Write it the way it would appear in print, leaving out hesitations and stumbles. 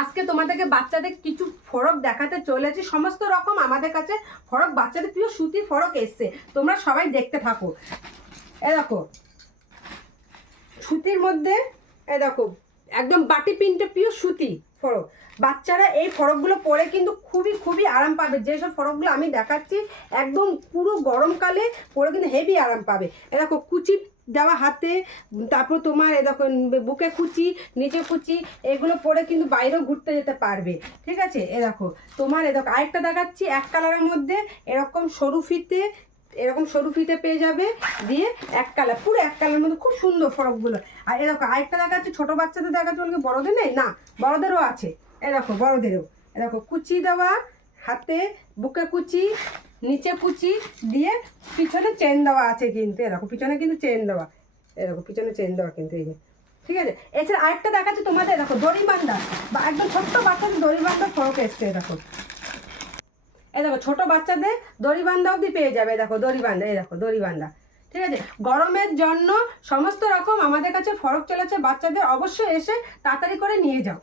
আজকে তোমাদেরকে বাচ্চাদের কিছু ফরক দেখাতে চলেছি। সমস্ত রকম আমাদের কাছে ফরক, বাচ্চাদের প্রিয় সুতির ফরক এসছে, তোমরা সবাই দেখতে থাকো। এ দেখো সুতির মধ্যে, এ দেখো একদম বাটি প্রিন্টে প্রিয় সুতি ফরক। বাচ্চারা এই ফরকগুলো পরে কিন্তু খুবই খুবই আরাম পাবে। যেসব ফরকগুলো আমি দেখাচ্ছি একদম পুরো গরমকালে পরে কিন্তু হেভি আরাম পাবে। এ দেখো কুচি দেওয়া হাতে, তারপর তোমার এ দেখো বুকে কুচি, নিচে কুচি, এগুলো পরে কিন্তু বাইরেও ঘুরতে যেতে পারবে। ঠিক আছে, এ দেখো তোমার এ দেখো আরেকটা দেখাচ্ছি এক কালারের মধ্যে, এরকম সরু ফিতে, এরকম সরু ফিতে পেয়ে যাবে, দিয়ে এক কালার, পুরো এক কালারের মধ্যে খুব সুন্দর ফরকগুলো। আর এরকম আরেকটা দেখাচ্ছে ছোটো বাচ্চাদের দেখাচ্ছে, বলকে বড়দের নেই না, বড়দেরও আছে। এরকম বড়দেরও এরকম কুচি দেওয়া হাতে, বুকে কুচি, নিচে কুচি দিয়ে পিছনে চেন দেওয়া আছে কিন্তু, এরকম পিছনে কিন্তু চেন দেওয়া, এরকম পিছনে চেন দেওয়া কিন্তু এই যে। ঠিক আছে, এছাড়া আরেকটা দেখাচ্ছে তোমাদের, দেখো দড়ি বান্ধা বা একদম ছোট্ট বাচ্চাদের দড়ি বান্ধা ফরক এসছে। দেখো এই দেখো ছোটো বাচ্চাদের দড়ি বান্ধা অবধি পেয়ে যাবে। দেখো দড়ি বান্ধা, এই দেখো দড়ি বান্ধা। ঠিক আছে, গরমের জন্য সমস্ত রকম আমাদের কাছে ফরক চলেছে বাচ্চাদের, অবশ্যই এসে তাড়াতাড়ি করে নিয়ে যাও।